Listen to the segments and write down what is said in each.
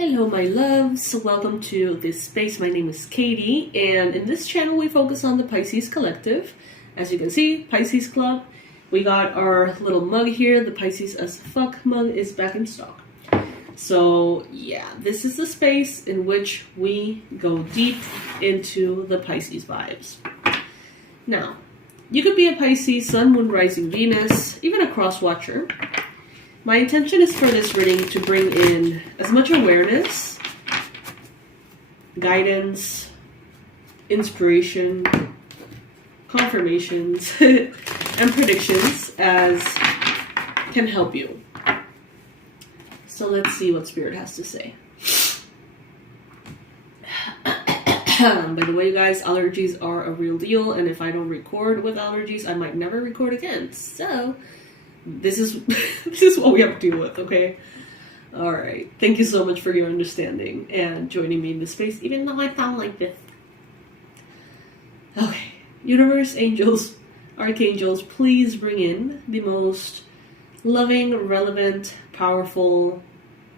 Hello my loves, welcome to this space. My name is Katie, and in this channel we focus on the Pisces collective. As you can see, Pisces Club. We got our little mug here. The Pisces as fuck mug is back in stock. So yeah, this is the space in which we go deep into the Pisces vibes. Now, you could be a Pisces, Sun, Moon, Rising, Venus, even a cross watcher. My intention is for this reading to bring in as much awareness, guidance, inspiration, confirmations, and predictions as can help you. So let's see what Spirit has to say. By the way, you guys, allergies are a real deal, and if I don't record with allergies, I might never record again. So this is what we have to deal with, okay? All right. Thank you so much for your understanding and joining me in this space, even though I sound like this. Okay. Universe, angels, archangels, please bring in the most loving, relevant, powerful,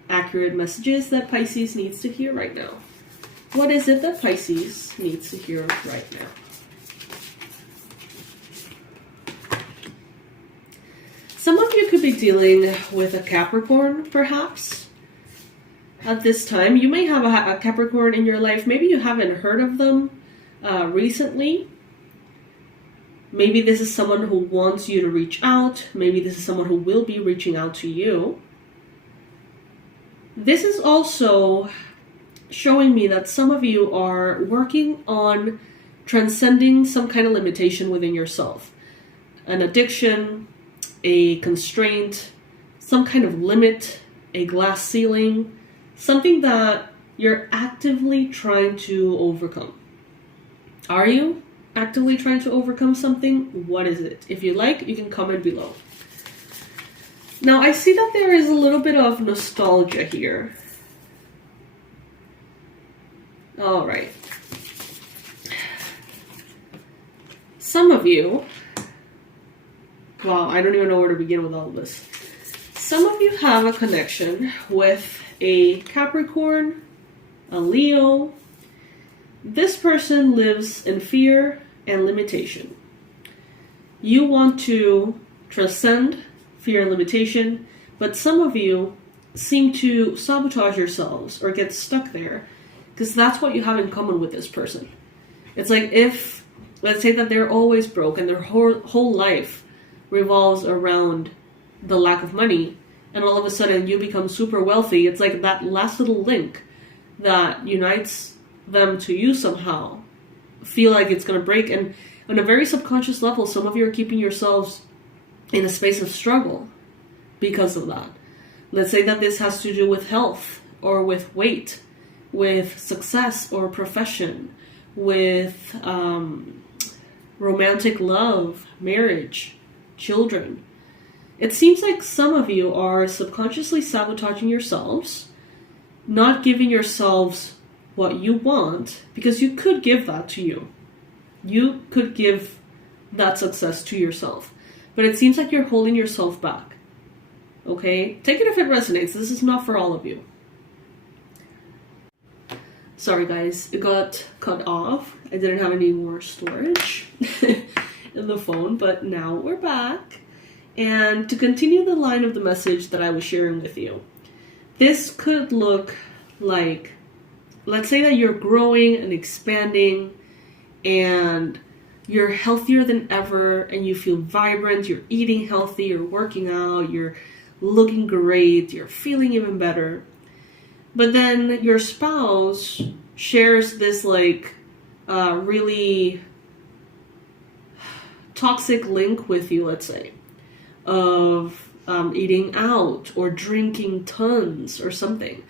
accurate messages that Pisces needs to hear right now. What is it that Pisces needs to hear right now? Some of you could be dealing with a Capricorn, perhaps. At this time, you may have a Capricorn in your life. Maybe you haven't heard of them recently. Maybe this is someone who wants you to reach out. Maybe this is someone who will be reaching out to you. This is also showing me that some of you are working on transcending some kind of limitation within yourself. An addiction, a constraint, some kind of limit, a glass ceiling, something that you're actively trying to overcome. Are you actively trying to overcome something? What is it? If you like, you can comment below. Now, I see that there is a little bit of nostalgia here. All right. Some of you, wow, I don't even know where to begin with all of this. Some of you have a connection with a Capricorn, a Leo. This person lives in fear and limitation. You want to transcend fear and limitation, but some of you seem to sabotage yourselves or get stuck there because that's what you have in common with this person. It's like if, let's say that they're always broke and their whole life revolves around the lack of money, and all of a sudden you become super wealthy. It's like that last little link that unites them to you somehow feel like it's going to break, and on a very subconscious level, some of you are keeping yourselves in a space of struggle because of that. Let's say that this has to do with health or with weight, with success or profession, with romantic love, marriage, children. It seems like some of you are subconsciously sabotaging yourselves, not giving yourselves what you want, because you could give that to you. You could give that success to yourself. But it seems like you're holding yourself back. Okay? Take it if it resonates. This is not for all of you. Sorry guys, it got cut off. I didn't have any more storage in the phone, but now we're back. And to continue the line of the message that I was sharing with you, this could look like, let's say that you're growing and expanding and you're healthier than ever and you feel vibrant, you're eating healthy, you're working out, you're looking great, you're feeling even better. But then your spouse shares this like really toxic link with you, let's say, of eating out or drinking tons or something.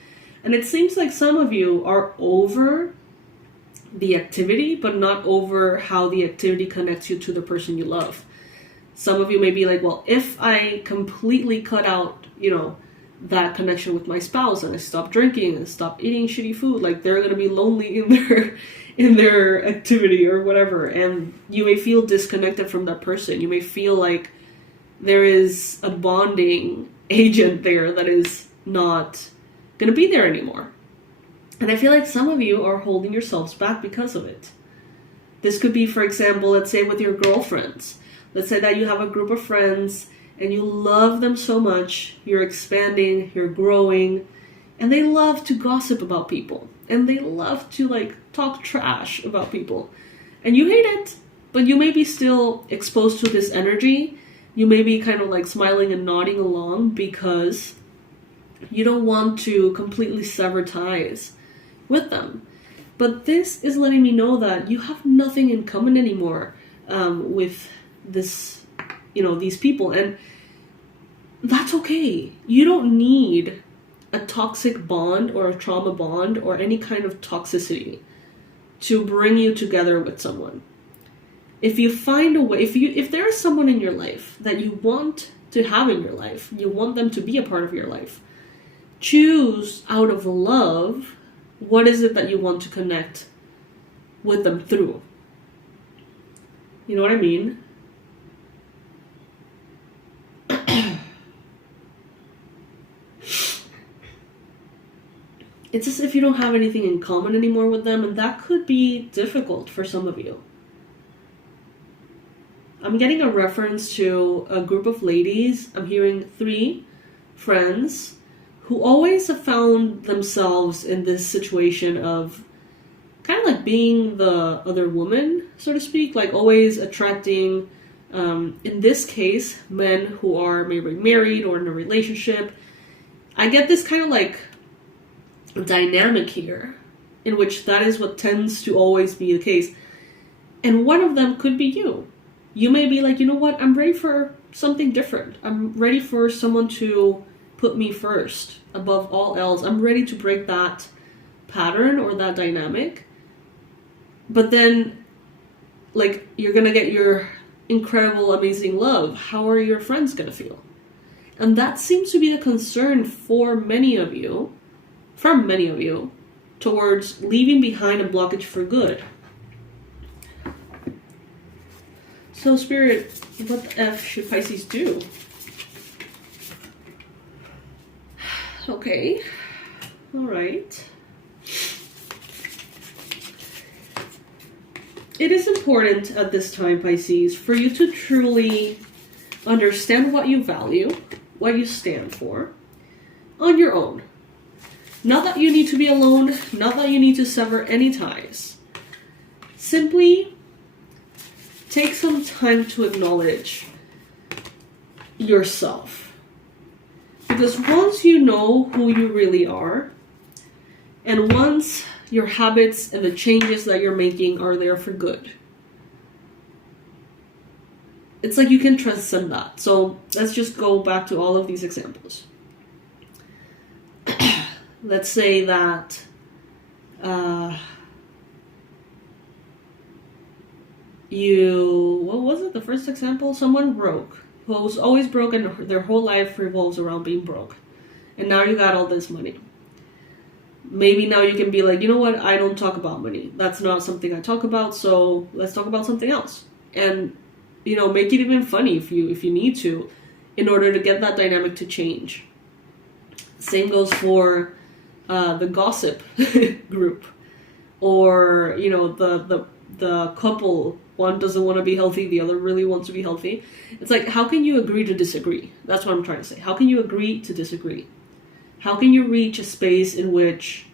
And it seems like some of you are over the activity, but not over how the activity connects you to the person you love. Some of you may be like, well, if I completely cut out, that connection with my spouse and I stop drinking and stop eating shitty food, like they're going to be lonely in their activity or whatever. And you may feel disconnected from that person. You may feel like there is a bonding agent there that is not going to be there anymore. And I feel like some of you are holding yourselves back because of it. This could be, for example, let's say with your girlfriends. Let's say that you have a group of friends and you love them so much, you're expanding, you're growing, and they love to gossip about people. And they love to like talk trash about people. And you hate it, but you may be still exposed to this energy. You may be kind of like smiling and nodding along because you don't want to completely sever ties with them. But this is letting me know that you have nothing in common anymore with this, these people. And that's okay. You don't need a toxic bond or a trauma bond or any kind of toxicity to bring you together with someone. If you find a way, if there is someone in your life that you want to have in your life, you want them to be a part of your life, choose out of love, what is it that you want to connect with them through? You know what I mean? It's as if you don't have anything in common anymore with them, and that could be difficult for some of you. I'm getting a reference to a group of ladies. I'm hearing 3 friends who always have found themselves in this situation of kind of like being the other woman, so to speak, like always attracting, in this case, men who are maybe married or in a relationship. I get this kind of like dynamic here in which that is what tends to always be the case. And one of them could be you. You may be like, you know what, I'm ready for something different. I'm ready for someone to put me first above all else. I'm ready to break that pattern or that dynamic. But then, like, you're gonna get your incredible, amazing love. How are your friends gonna feel? And that seems to be a concern for many of you, from many of you, towards leaving behind a blockage for good. So, Spirit, what the F should Pisces do? Okay. All right. It is important at this time, Pisces, for you to truly understand what you value, what you stand for, on your own. Not that you need to be alone, not that you need to sever any ties. Simply take some time to acknowledge yourself. Because once you know who you really are, and once your habits and the changes that you're making are there for good, it's like you can transcend that. So let's just go back to all of these examples. Let's say that what was it? The first example? Someone broke, who was always broke and their whole life revolves around being broke. And now you got all this money. Maybe now you can be like, you know what? I don't talk about money. That's not something I talk about. So let's talk about something else. And, make it even funny if you need to, in order to get that dynamic to change. Same goes for the gossip group, or the couple. One doesn't want to be healthy, the other really wants to be healthy. It's like, how can you agree to disagree? That's what I'm trying to say. How can you agree to disagree? How can you reach a space in which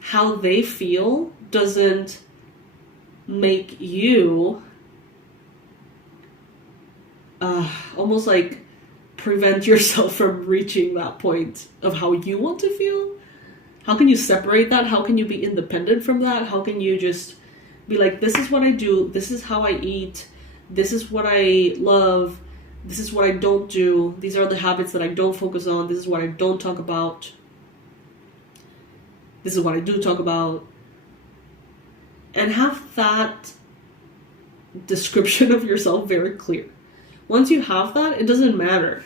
how they feel doesn't make you almost like prevent yourself from reaching that point of how you want to feel? How can you separate that? How can you be independent from that? How can you just be like, this is what I do, this is how I eat, this is what I love, this is what I don't do, these are the habits that I don't focus on, this is what I don't talk about, this is what I do talk about, and have that description of yourself very clear. Once you have that, it doesn't matter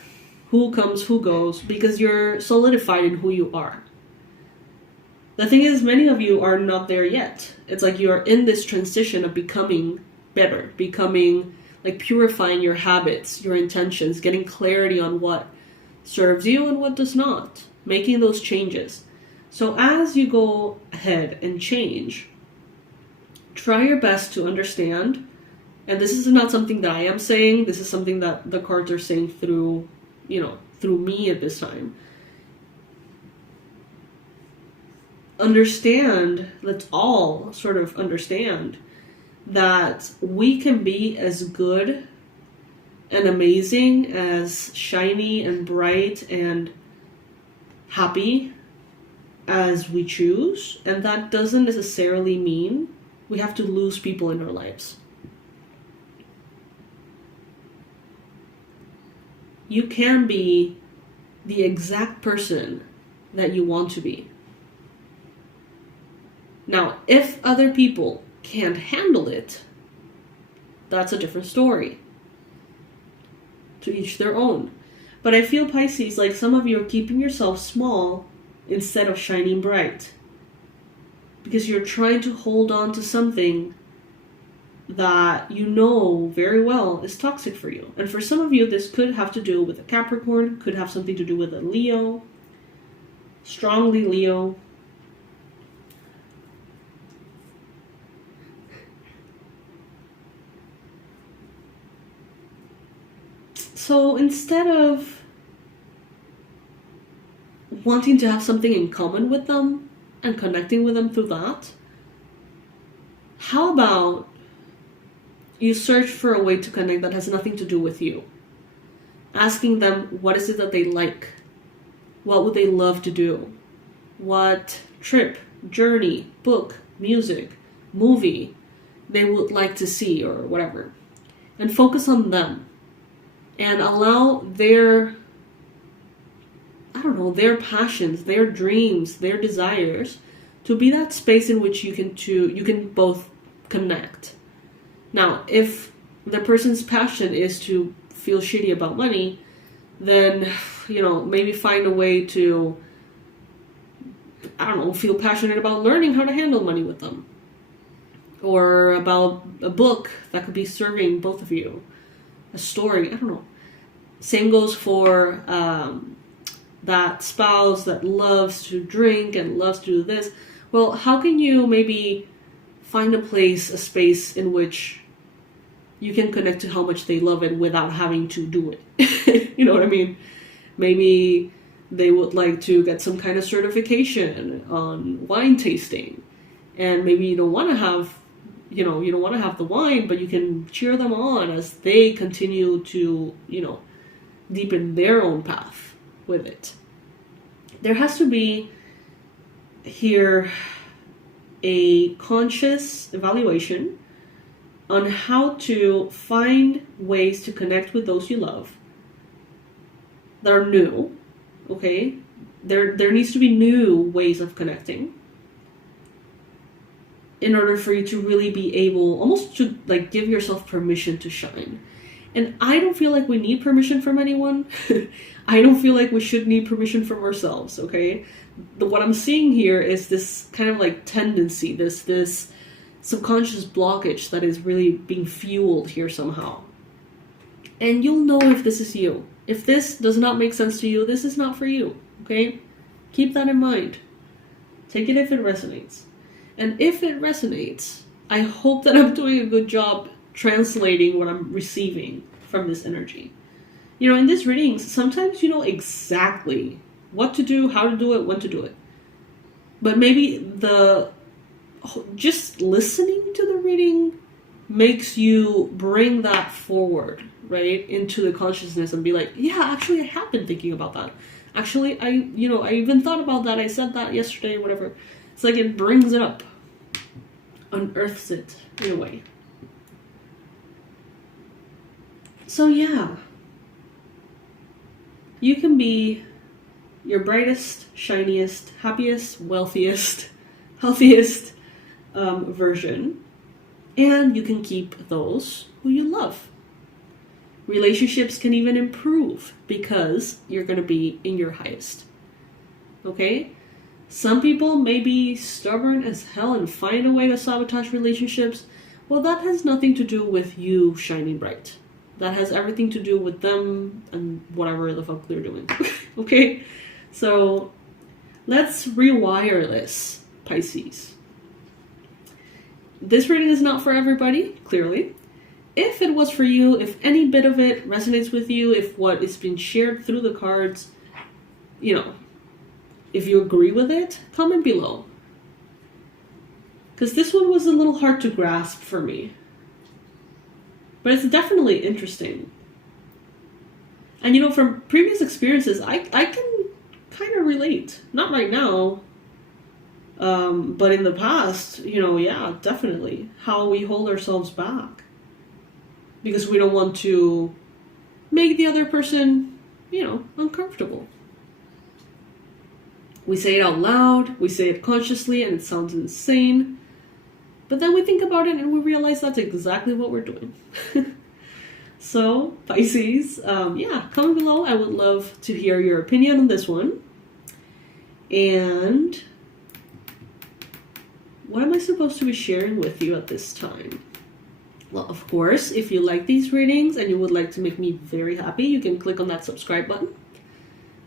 who comes, who goes, because you're solidified in who you are. The thing is, many of you are not there yet. It's like you are in this transition of becoming better, becoming, like, purifying your habits, your intentions, getting clarity on what serves you and what does not, making those changes. So as you go ahead and change, try your best to understand. And this is not something that I am saying. This is something that the cards are saying through, through me at this time. Understand, let's all sort of understand that we can be as good and amazing, as shiny and bright and happy as we choose. And that doesn't necessarily mean we have to lose people in our lives. You can be the exact person that you want to be. Now, if other people can't handle it, that's a different story. To each their own. But I feel, Pisces, like some of you are keeping yourself small instead of shining bright. Because you're trying to hold on to something that you know very well is toxic for you. And for some of you, this could have to do with a Capricorn, could have something to do with a Leo, strongly Leo. So instead of wanting to have something in common with them and connecting with them through that, how about you search for a way to connect that has nothing to do with you? Asking them, what is it that they like? What would they love to do? What trip, journey, book, music, movie they would like to see or whatever. And focus on them. And allow their, their passions, their dreams, their desires to be that space in which you can both connect. Now, if the person's passion is to feel shitty about money, then, maybe find a way to, feel passionate about learning how to handle money with them. Or about a book that could be serving both of you. A story, Same goes for that spouse that loves to drink and loves to do this. Well, how can you maybe find a space in which you can connect to how much they love it without having to do it? You know what I mean? Maybe they would like to get some kind of certification on wine tasting. And maybe you don't want to have you don't want to have the wine, but you can cheer them on as they continue to, deepen their own path with it. There has to be here a conscious evaluation on how to find ways to connect with those you love that are new, okay? There needs to be new ways of connecting in order for you to really be able almost to give yourself permission to shine. And I don't feel like we need permission from anyone. I don't feel like we should need permission from ourselves, okay? What I'm seeing here is this kind of tendency, this subconscious blockage that is really being fueled here somehow. And you'll know if this is you. If this does not make sense to you, this is not for you, okay? Keep that in mind. Take it if it resonates. And if it resonates, I hope that I'm doing a good job translating what I'm receiving from this energy. In these readings, sometimes you know exactly what to do, how to do it, when to do it. But maybe just listening to the reading makes you bring that forward, right, into the consciousness and be like, yeah, actually I have been thinking about that. Actually, I even thought about that. I said that yesterday, whatever. It's like it brings it up, unearths it in a way. So yeah, you can be your brightest, shiniest, happiest, wealthiest, healthiest version, and you can keep those who you love. Relationships can even improve because you're going to be in your highest. Okay? Some people may be stubborn as hell and find a way to sabotage relationships. Well, that has nothing to do with you shining bright. That has everything to do with them and whatever the fuck they're doing. Okay? So let's rewire this, Pisces. This reading is not for everybody, clearly. If it was for you, if any bit of it resonates with you, if what is being shared through the cards, you know, if you agree with it, comment below. Because this one was a little hard to grasp for me. But it's definitely interesting. And you know, from previous experiences, I can kind of relate. Not right now. But in the past, you know, yeah, definitely. How we hold ourselves back. Because we don't want to make the other person, you know, uncomfortable. We say it out loud, we say it consciously, and it sounds insane. But then we think about it and we realize that's exactly what we're doing. So, Pisces, yeah, comment below. I would love to hear your opinion on this one. And what am I supposed to be sharing with you at this time? Well, of course, if you like these readings and you would like to make me very happy, you can click on that subscribe button.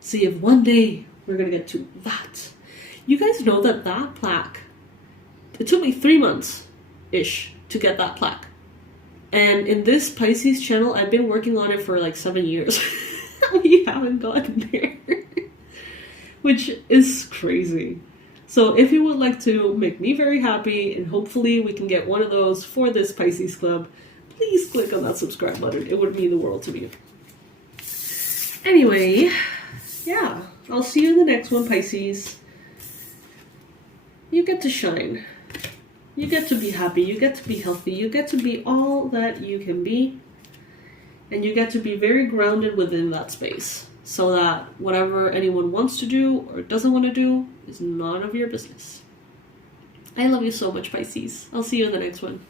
See if one day we're going to get to that. You guys know that that plaque, it took me 3 months-ish to get that plaque. And in this Pisces channel, I've been working on it for like 7 years. We haven't gotten there. Which is crazy. So if you would like to make me very happy, and hopefully we can get one of those for this Pisces club, please click on that subscribe button. It would mean the world to me. Anyway, yeah, I'll see you in the next one, Pisces. You get to shine. You get to be happy. You get to be healthy. You get to be all that you can be. And you get to be very grounded within that space. So that whatever anyone wants to do or doesn't want to do is none of your business. I love you so much, Pisces. I'll see you in the next one.